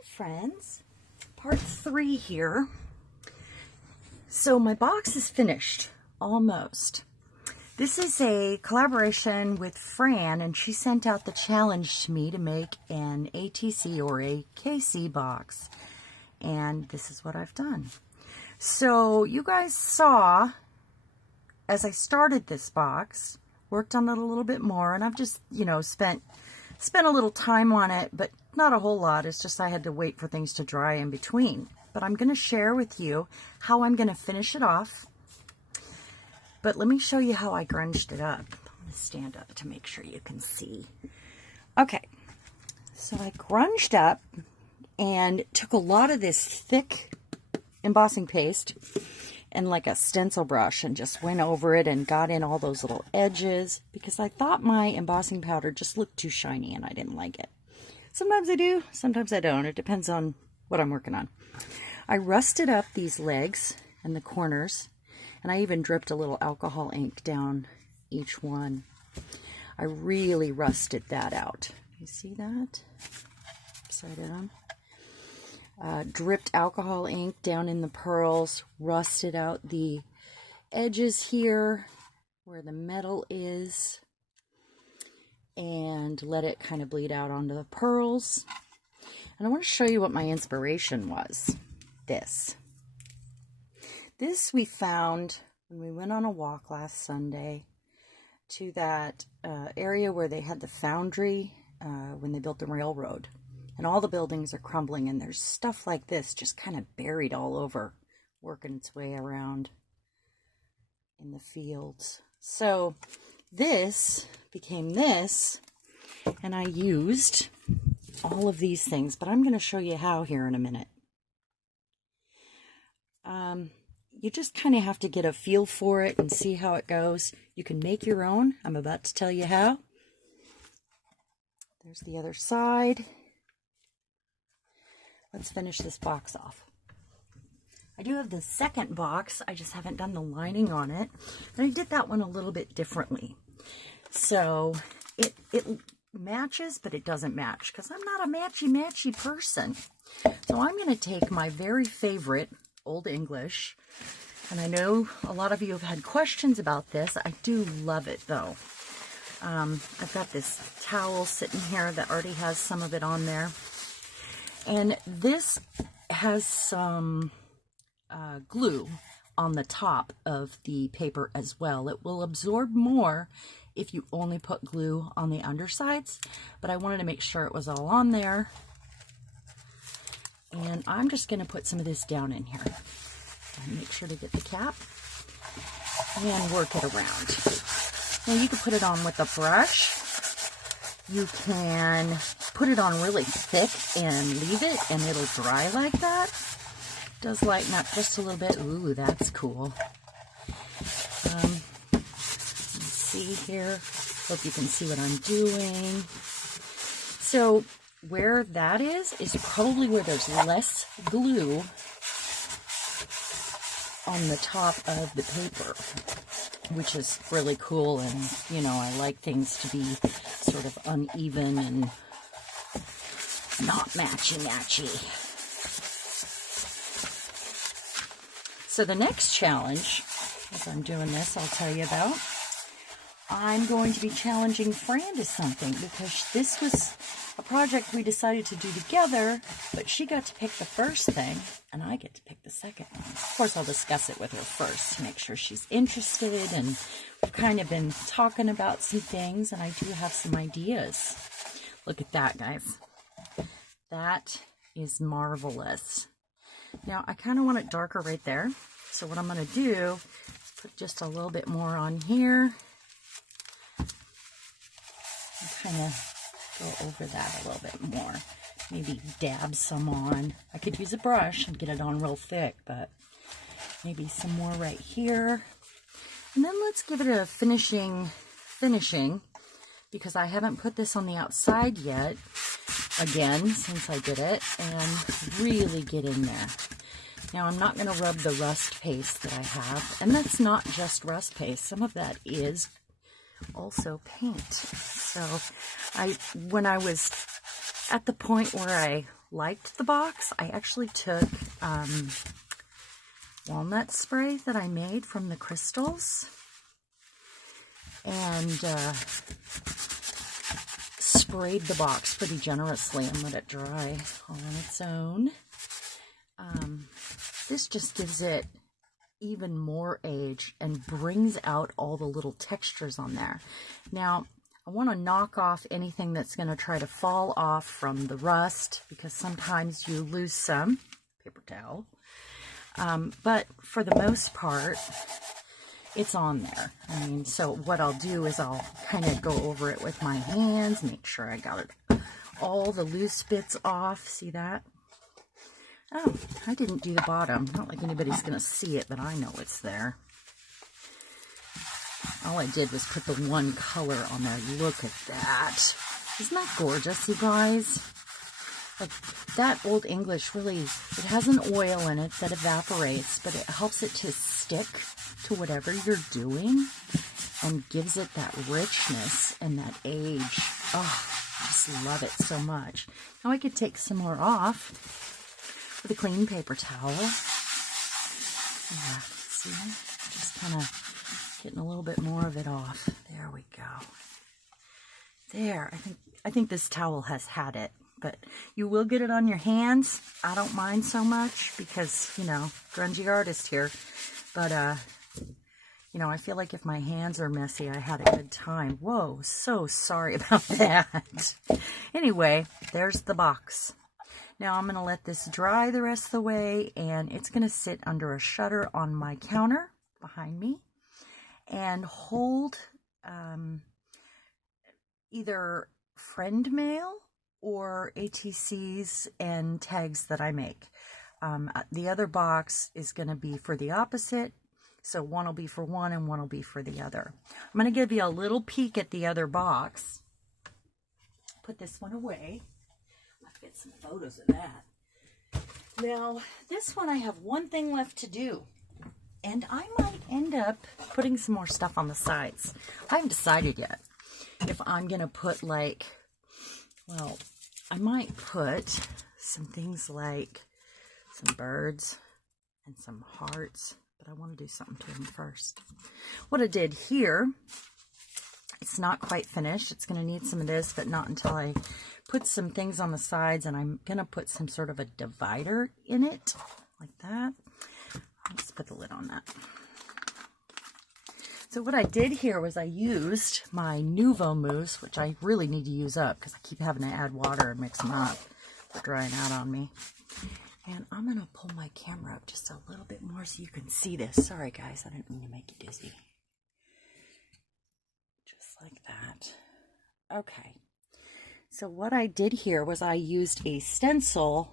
Hi friends, part 3 here. So my box is finished, almost. This is a collaboration with Fran, and she sent out the challenge to me to make an ATC or AKC box. And this is what I've done. So you guys saw, as I started this box, worked on it a little bit more, and I've just, spent a little time on it, but not a whole lot. It's just I had to wait for things to dry in between. But I'm going to share with you how I'm going to finish it off. But let me show you how I grunged it up. I'm going to stand up to make sure you can see. Okay, so I grunged up and took a lot of this thick embossing paste and like a stencil brush and just went over it and got in all those little edges because I thought my embossing powder just looked too shiny and I didn't like it. Sometimes I do, sometimes I don't. It depends on what I'm working on. I rusted up these legs and the corners, and I even dripped a little alcohol ink down each one. I really rusted that out. You see that? Upside down. Dripped alcohol ink down in the pearls, rusted out the edges here where the metal is, and let it kind of bleed out onto the pearls. And I want to show you what my inspiration was. This we found when we went on a walk last Sunday to that area where they had the foundry when they built the railroad. And all the buildings are crumbling, and there's stuff like this just kind of buried all over, working its way around in the fields. So this became this, and I used all of these things, but I'm going to show you how here in a minute. You just kind of have to get a feel for it and see how it goes. You can make your own. I'm about to tell you how. There's the other side. Let's finish this box off. I do have the second box. I just haven't done the lining on it. And I did that one a little bit differently. So it matches, but it doesn't match because I'm not a matchy-matchy person. So I'm going to take my very favorite Old English. And I know a lot of you have had questions about this. I do love it though. I've got this towel sitting here that already has some of it on there. And this has some glue on the top of the paper as well. It will absorb more if you only put glue on the undersides, but I wanted to make sure it was all on there. And I'm just going to put some of this down in here. And make sure to get the cap and work it around. Now you can put it on with a brush. You can put it on really thick and leave it, and it'll dry like that. It does lighten up just a little bit. Ooh, that's cool. Let's see here. Hope you can see what I'm doing. So where that is probably where there's less glue on the top of the paper, which is really cool. And I like things to be sort of uneven and not matchy-matchy. So the next challenge, as I'm doing this, I'll tell you about. I'm going to be challenging Fran to something because this was a project we decided to do together, but she got to pick the first thing and I get to pick the second one. Of course, I'll discuss it with her first to make sure she's interested, and we've kind of been talking about some things, and I do have some ideas. Look at that, guys. That is marvelous. Now, I kind of want it darker right there. So what I'm going to do is put just a little bit more on here. And kind of go over that a little bit more. Maybe dab some on. I could use a brush and get it on real thick, but maybe some more right here. And then let's give it a finishing, because I haven't put this on the outside yet, again, since I did it, and really get in there. Now, I'm not going to rub the rust paste that I have, and that's not just rust paste. Some of that is also paint. So when I was at the point where I liked the box, I actually took walnut spray that I made from the crystals and sprayed the box pretty generously and let it dry all on its own. This just gives it even more age and brings out all the little textures on there. Now, I want to knock off anything that's going to try to fall off from the rust, because sometimes you lose some. Paper towel. But for the most part, it's on there. I mean, so what I'll do is I'll kind of go over it with my hands, make sure I got it, all the loose bits off. See that? Oh, I didn't do the bottom. Not like anybody's going to see it, but I know it's there. All I did was put the one color on there. Look at that. Isn't that gorgeous, you guys? Like, that Old English really, it has an oil in it that evaporates, but it helps it to stick to whatever you're doing and gives it that richness and that age. Oh, I just love it so much. Now I could take some more off with a clean paper towel. Yeah, see? Just kind of getting a little bit more of it off. There we go. There, I think this towel has had it, but you will get it on your hands. I don't mind so much because, you know, grungy artist here. But, you know, I feel like if my hands are messy, I had a good time. Whoa, so sorry about that. Anyway, there's the box. Now I'm going to let this dry the rest of the way, and it's going to sit under a shutter on my counter behind me and hold either friend mail or ATCs and tags that I make. The other box is going to be for the opposite, so one will be for one and one will be for the other. I'm going to give you a little peek at the other box. Put this one away. Get some photos of that. Now, this one I have one thing left to do, and I might end up putting some more stuff on the sides. I haven't decided yet if I'm going to put, like, well, I might put some things like some birds and some hearts, but I want to do something to them first. What I did here, it's not quite finished. It's going to need some of this, but not until I put some things on the sides, and I'm going to put some sort of a divider in it, like that. Let's put the lid on that. So what I did here was I used my Nuvo mousse, which I really need to use up because I keep having to add water and mix them up. They're drying out on me. And I'm going to pull my camera up just a little bit more so you can see this. Sorry, guys. I didn't mean to make you dizzy. Just like that. Okay. So what I did here was I used a stencil,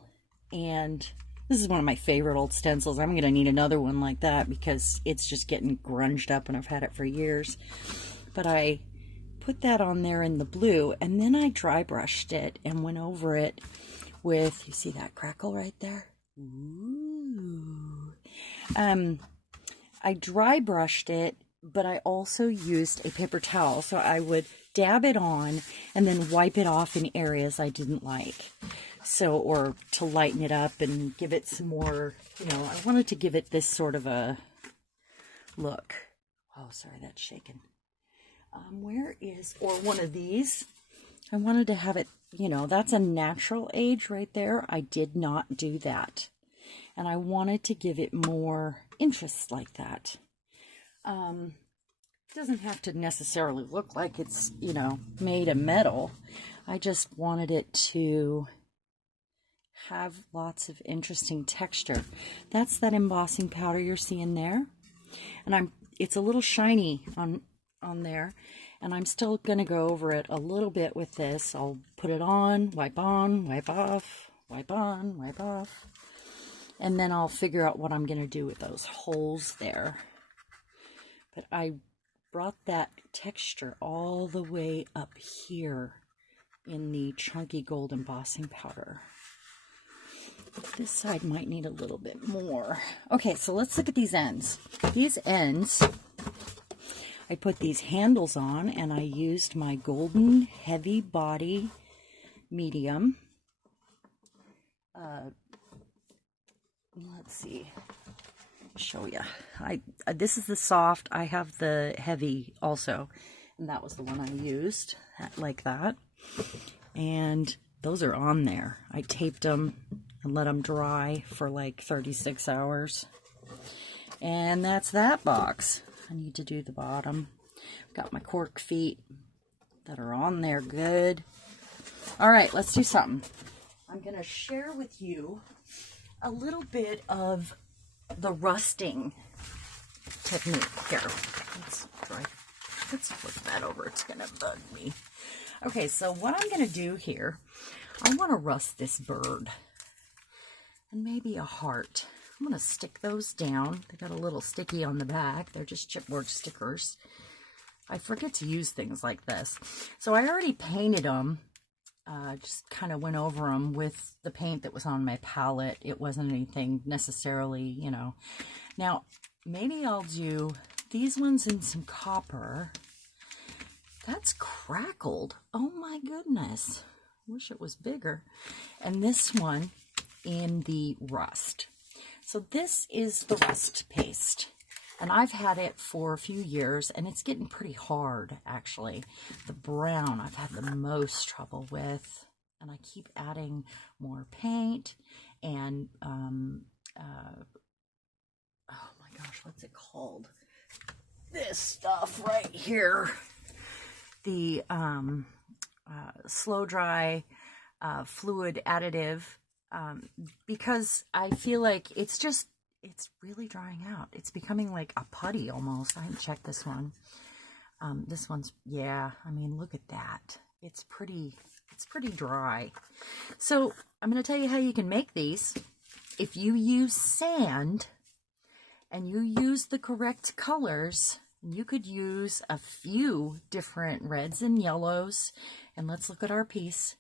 and this is one of my favorite old stencils. I'm going to need another one like that because it's just getting grunged up and I've had it for years. But I put that on there in the blue, and then I dry brushed it and went over it with, you see that crackle right there? Ooh. I dry brushed it, but I also used a paper towel. So I would dab it on and then wipe it off in areas I didn't like. So, or to lighten it up and give it some more, you know, I wanted to give it this sort of a look. Oh, sorry, that's shaking. Where is, or one of these. I wanted to have it, you know, that's a natural age right there. I did not do that. And I wanted to give it more interest like that. It doesn't have to necessarily look like it's, you know, made of metal. I just wanted it to have lots of interesting texture. That's that embossing powder you're seeing there. And it's a little shiny on there. And I'm still going to go over it a little bit with this. I'll put it on, wipe off, wipe on, wipe off. And then I'll figure out what I'm going to do with those holes there. But I brought that texture all the way up here in the chunky gold embossing powder. This side might need a little bit more. Okay, so let's look at these ends. These ends, I put these handles on, and I used my golden heavy body medium. let's see, show you. This is the soft. I have the heavy also, and that was the one I used, like that. And those are on there. I taped them and let them dry for like 36 hours. And that's that box. I need to do the bottom. Got my cork feet that are on there good. All right, let's do something. I'm going to share with you a little bit of the rusting technique here. Let's flip that over. It's going to bug me. Okay, so what I'm going to do here, I want to rust this bird and maybe a heart. I'm going to stick those down. They got a little sticky on the back. They're just chipboard stickers. I forget to use things like this. So I already painted them. Just kind of went over them with the paint that was on my palette. It wasn't anything necessarily, you know. Now, maybe I'll do these ones in some copper. That's crackled. Oh my goodness. Wish it was bigger. And this one in the rust. So this is the rust paste. And I've had it for a few years, and it's getting pretty hard, actually. The brown I've had the most trouble with. And I keep adding more paint and, oh my gosh, what's it called? This stuff right here. The slow dry fluid additive, because I feel like it's really drying out. It's becoming like a putty almost. I haven't checked this one. This one's, yeah, I mean, look at that. It's pretty dry. So I'm going to tell you how you can make these. If you use sand and you use the correct colors, you could use a few different reds and yellows. And let's look at our piece.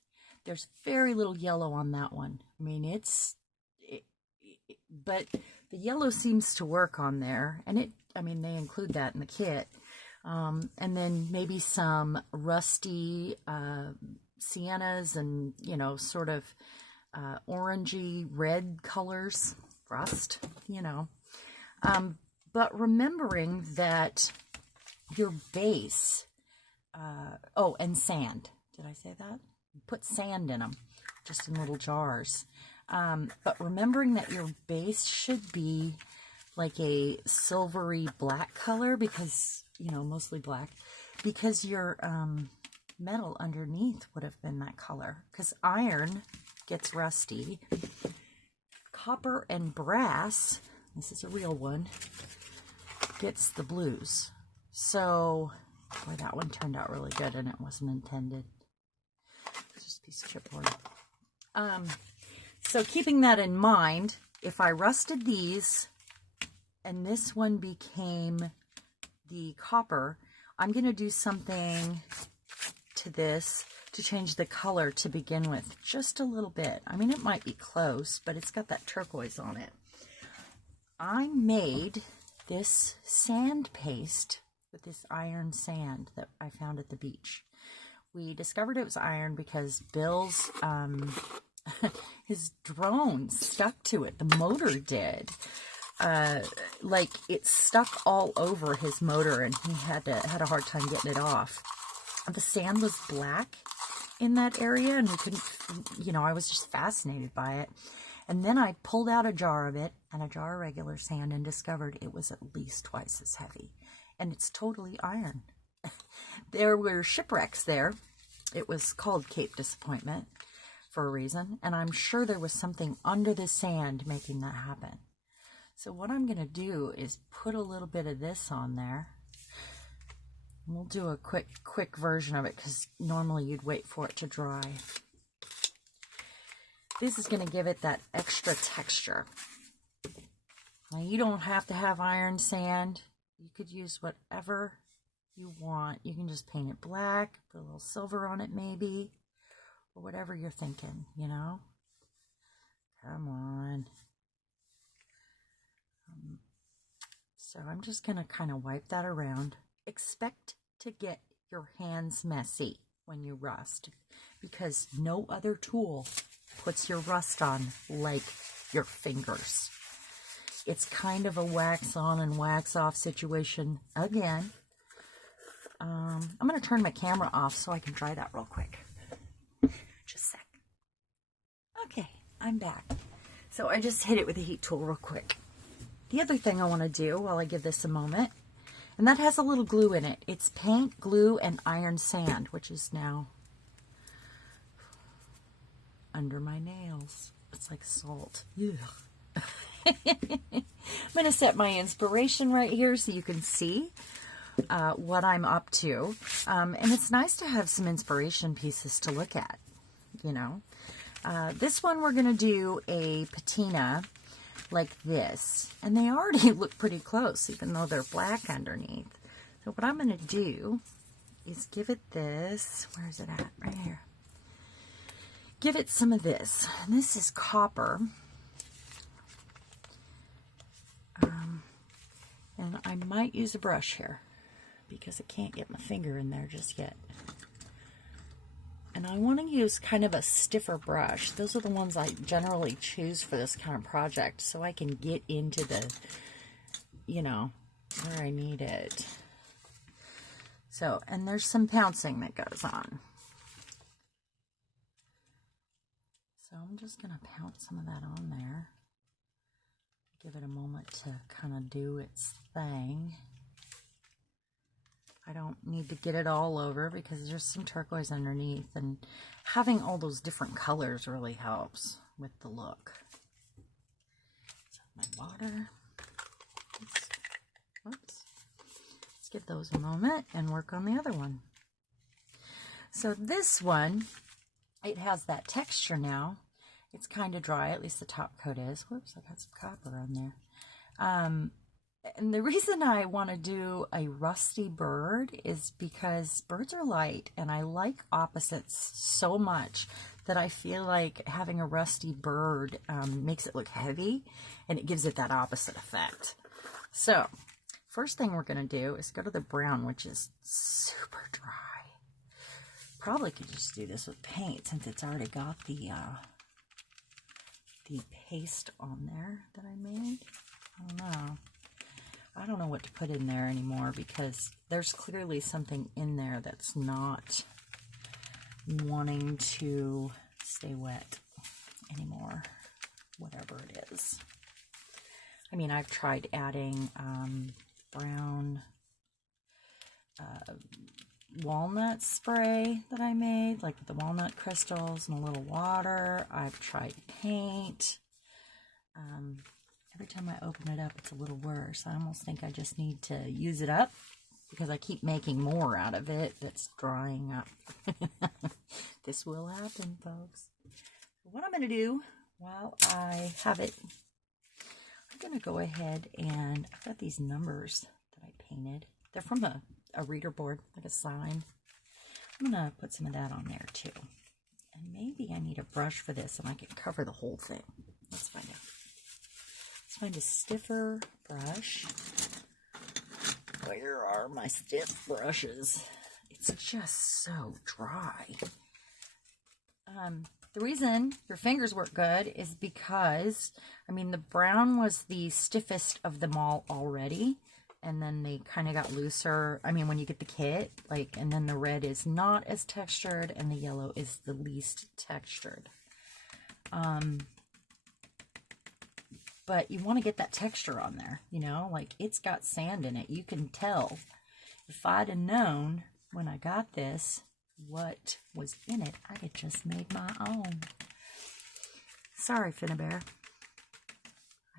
There's very little yellow on that one. I mean, but the yellow seems to work on there. And I mean, they include that in the kit. And then maybe some rusty siennas and, you know, sort of orangey red colors, rust, you know. But remembering that your base, oh, and sand. Did I say that? Put sand in them, just in little jars. But remembering that your base should be like a silvery black color because, you know, mostly black, because your metal underneath would have been that color. Because iron gets rusty. Copper and brass, this is a real one, gets the blues. So, boy, that one turned out really good and it wasn't intended. It's just a piece of chipboard. So keeping that in mind, if I rusted these and this one became the copper, I'm going to do something to this to change the color to begin with, just a little bit. I mean, it might be close, but it's got that turquoise on it. I made this sand paste with this iron sand that I found at the beach. We discovered it was iron because Bill's, his drone stuck to it. The motor did. Like it stuck all over his motor and he had a hard time getting it off. The sand was black in that area and we couldn't, you know, I was just fascinated by it. And then I pulled out a jar of it and a jar of regular sand and discovered it was at least twice as heavy. And it's totally iron. There were shipwrecks there. It was called Cape Disappointment for a reason. And I'm sure there was something under the sand making that happen. So what I'm going to do is put a little bit of this on there. We'll do a quick version of it because normally you'd wait for it to dry. This is going to give it that extra texture. Now you don't have to have iron sand. You could use whatever you want. You can just paint it black, put a little silver on it maybe, or whatever you're thinking, you know? Come on. So I'm just going to kind of wipe that around. Expect to get your hands messy when you rust because no other tool puts your rust on like your fingers. It's kind of a wax on and wax off situation again. I'm going to turn my camera off so I can try that real quick. Just a sec. Okay, I'm back. So I just hit it with a heat tool real quick. The other thing I want to do while I give this a moment, and that has a little glue in it. It's paint, glue, and iron sand, which is now under my nails. It's like salt. Ugh. I'm going to set my inspiration right here so you can see what I'm up to. And it's nice to have some inspiration pieces to look at, you know. This one we're going to do a patina like this. And they already look pretty close, even though they're black underneath. So what I'm going to do is give it this. Where is it at? Right here. Give it some of this. And this is copper. And I might use a brush here because I can't get my finger in there just yet. And I want to use kind of a stiffer brush. Those are the ones I generally choose for this kind of project so I can get into the, you know, where I need it. So, and there's some pouncing that goes on. So I'm just going to pounce some of that on there. Give it a moment to kind of do its thing. I don't need to get it all over because there's some turquoise underneath, and having all those different colors really helps with the look. So my water. Oops. Let's give those a moment and work on the other one. So this one, it has that texture now. It's kind of dry, at least the top coat is. Whoops, I got some copper on there. And the reason I want to do a rusty bird is because birds are light, and I like opposites so much that I feel like having a rusty bird makes it look heavy, and it gives it that opposite effect. So, first thing we're going to do is go to the brown, which is super dry. Probably could just do this with paint since it's already got the paste on there that I made. I don't know what to put in there anymore because there's clearly something in there that's not wanting to stay wet anymore, whatever it is. I mean, I've tried adding brown walnut spray that I made, like with the walnut crystals and a little water. I've tried paint. Every time I open it up, it's a little worse. I almost think I just need to use it up because I keep making more out of it that's drying up. This will happen, folks. What I'm going to do while I have it, I'm going to go ahead and I've got these numbers that I painted. They're from a reader board, like a sign. I'm going to put some of that on there too. And maybe I need a brush for this and I can cover the whole thing. Let's find out. Let's find a stiffer brush. Where are my stiff brushes? It's just so dry. The reason your fingers work good is because, I mean, the brown was the stiffest of them all already. And then they kind of got looser. I mean, when you get the kit, like, and then the red is not as textured and the yellow is the least textured. But you want to get that texture on there, you know, like it's got sand in it. You can tell. If I'd have known when I got this what was in it, I'd have just made my own. Sorry, Finnabear.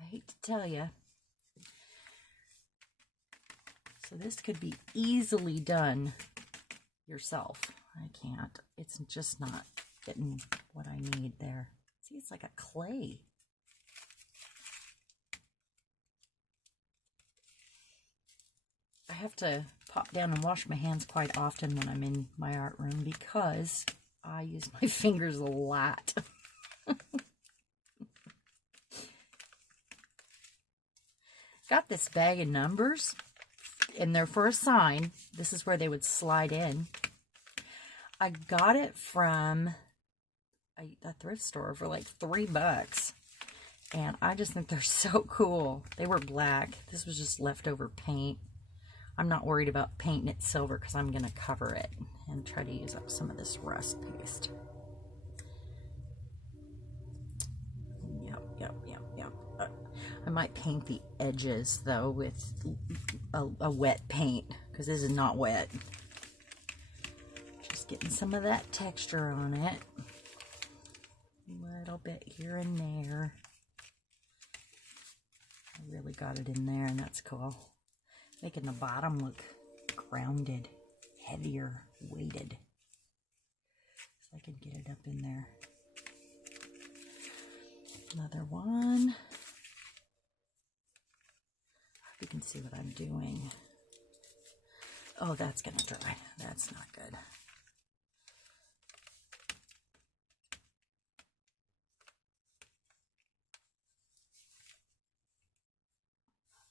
I hate to tell you. So this could be easily done yourself. I can't. It's just not getting what I need there. See, it's like a clay. I have to pop down and wash my hands quite often when I'm in my art room because I use my fingers a lot. Got this bag of numbers, and they're for a sign. This is where they would slide in. I got it from a thrift store for like $3. And I just think they're so cool. They were black. This was just leftover paint. I'm not worried about painting it silver because I'm going to cover it and try to use up some of this rust paste. Yep. I might paint the edges though with a wet paint because this is not wet. Just getting some of that texture on it. A little bit here and there. I really got it in there, and that's cool. Making the bottom look grounded, heavier, weighted. So I can get it up in there. Another one. You can see what I'm doing. Oh, that's gonna dry. That's not good.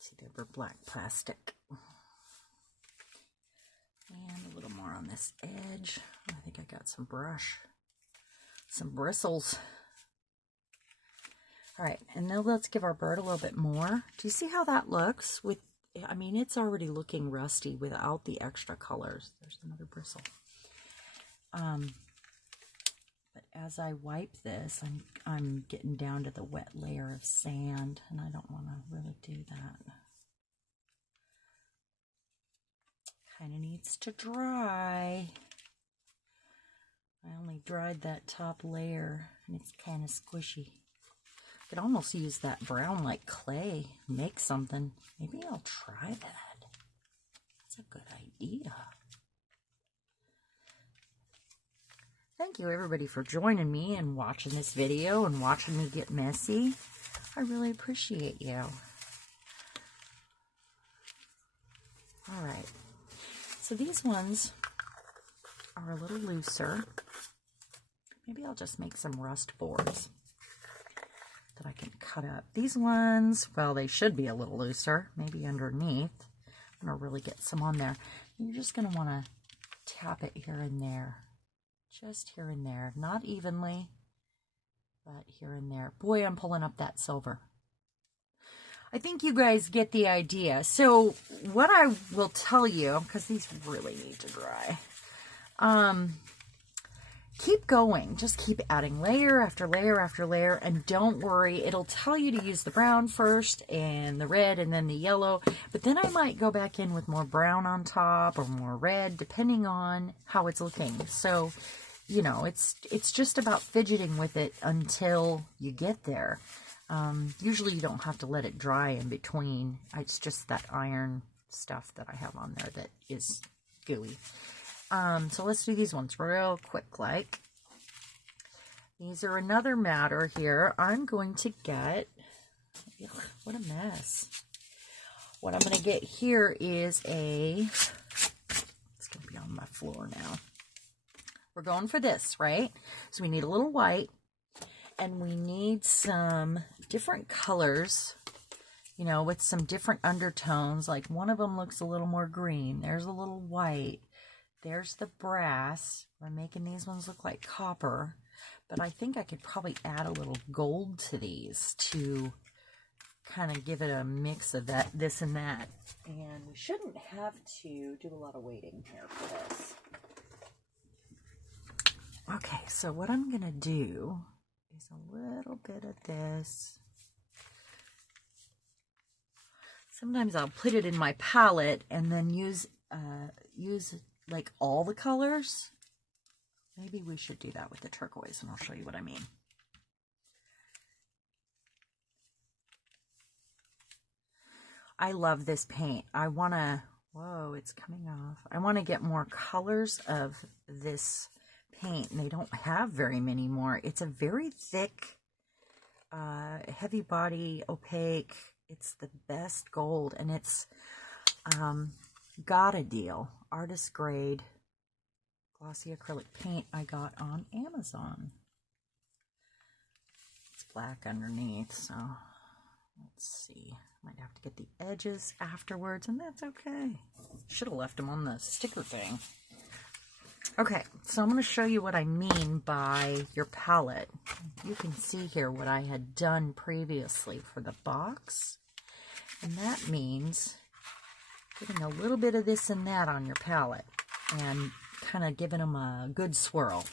See, they were black plastic. And a little more on this edge. I think I got some brush, some bristles. All right, and now let's give our bird a little bit more. Do you see how that looks? With, I mean, it's already looking rusty without the extra colors. There's another bristle. But as I wipe this, I'm getting down to the wet layer of sand, and I don't want to really do that. Kind of needs to dry. I only dried that top layer, and it's kind of squishy. I could almost use that brown like clay, make something. Maybe I'll try that. That's a good idea. Thank you everybody for joining me and watching this video and watching me get messy. I really appreciate you. All right. So these ones are a little looser. Maybe I'll just make some rust boards that I can cut up. These ones, well, they should be a little looser, maybe underneath. I'm gonna really get some on there. You're just gonna wanna tap it here and there. Just here and there, not evenly, but here and there. Boy, I'm pulling up that silver. I think you guys get the idea. So what I will tell you, because these really need to dry, keep going. Just keep adding layer after layer after layer, and don't worry. It'll tell you to use the brown first and the red and then the yellow, but then I might go back in with more brown on top or more red, depending on how it's looking. So, you know, it's just about fidgeting with it until you get there. Usually you don't have to let it dry in between. It's just that iron stuff that I have on there that is gooey. So let's do these ones real quick like. These are another matter here. I'm going to get, ugh, what a mess. What I'm going to get here is it's going to be on my floor now. We're going for this, right? So we need a little white, and we need some different colors, you know, with some different undertones. Like one of them looks a little more green. There's a little white. There's the brass. I'm making these ones look like copper, but I think I could probably add a little gold to these to kind of give it a mix of that, this and that. And we shouldn't have to do a lot of waiting here for this. Okay, so what I'm going to do is a little bit of this. Sometimes I'll put it in my palette and then use like all the colors. Maybe we should do that with the turquoise, and I'll show you what I mean. I love this paint. I want to, whoa, it's coming off. I want to get more colors of this paint, and they don't have very many more. It's a very thick, heavy body, opaque. It's the best gold, and it's got a deal. Artist grade glossy acrylic paint I got on Amazon. It's black underneath, so let's see. Might have to get the edges afterwards, and that's okay. Should have left them on the sticker thing. Okay, so I'm going to show you what I mean by your palette. You can see here what I had done previously for the box. And that means getting a little bit of this and that on your palette and kind of giving them a good swirl.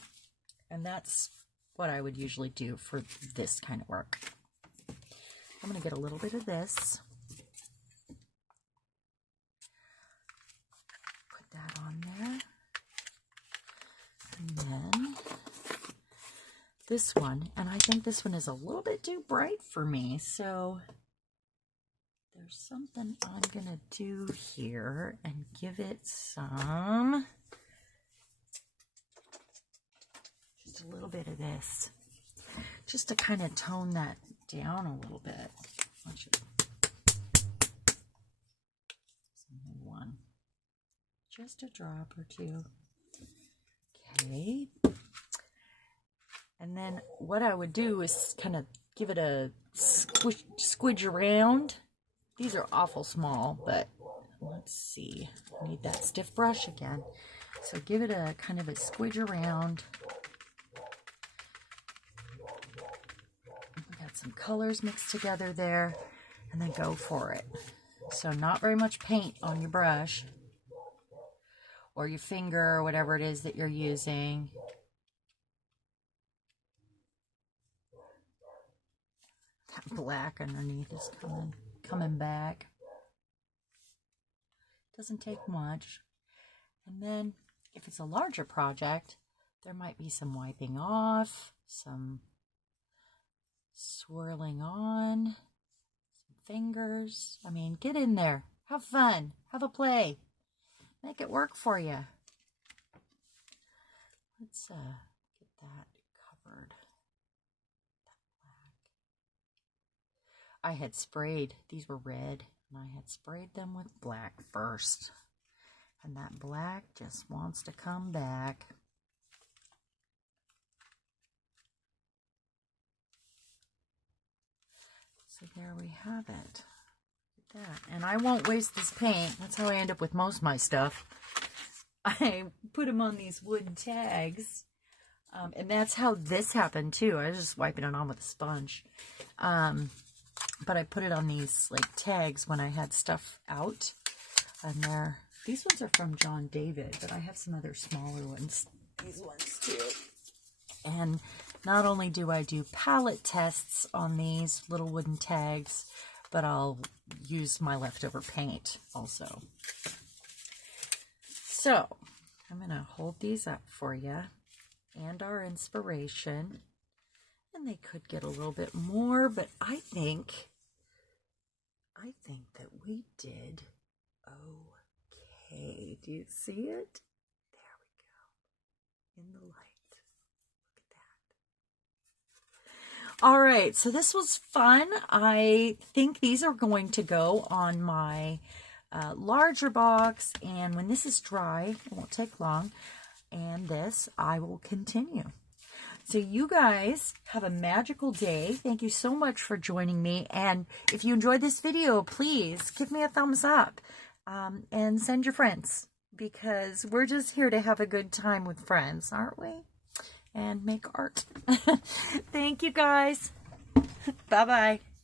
And that's what I would usually do for this kind of work. I'm going to get a little bit of this. Put that on there. And then this one, and I think this one is a little bit too bright for me, so there's something I'm going to do here and give it some, just a little bit of this, just to kind of tone that down a little bit. One, just a drop or two. Okay. And then what I would do is kind of give it a squidge around. These are awful small, but let's see. I need that stiff brush again. So give it a kind of a squidge around. We got some colors mixed together there, and then go for it. So not very much paint on your brush or your finger or whatever it is that you're using. That black underneath is coming back. Doesn't take much. And then if it's a larger project, there might be some wiping off, some swirling on, some fingers. I mean, get in there. Have fun. Have a play. Make it work for you. Let's get that covered. I had sprayed, these were red, and I had sprayed them with black first. And that black just wants to come back. So there we have it. Look at that. And I won't waste this paint. That's how I end up with most of my stuff. I put them on these wood tags. And that's how this happened too. I was just wiping it on with a sponge. But I put it on these like tags when I had stuff out. And these ones are from John David, but I have some other smaller ones. These ones too. And not only do I do palette tests on these little wooden tags, but I'll use my leftover paint also. So I'm going to hold these up for you and our inspiration. And they could get a little bit more, but I think that we did okay. Do you see it? There we go. In the light. Look at that. All right, so this was fun. I think these are going to go on my larger box, and when this is dry, it won't take long, and this I will continue. So you guys have a magical day. Thank you so much for joining me. And if you enjoyed this video, please give me a thumbs up and send your friends, because we're just here to have a good time with friends, aren't we? And make art. Thank you guys. Bye-bye.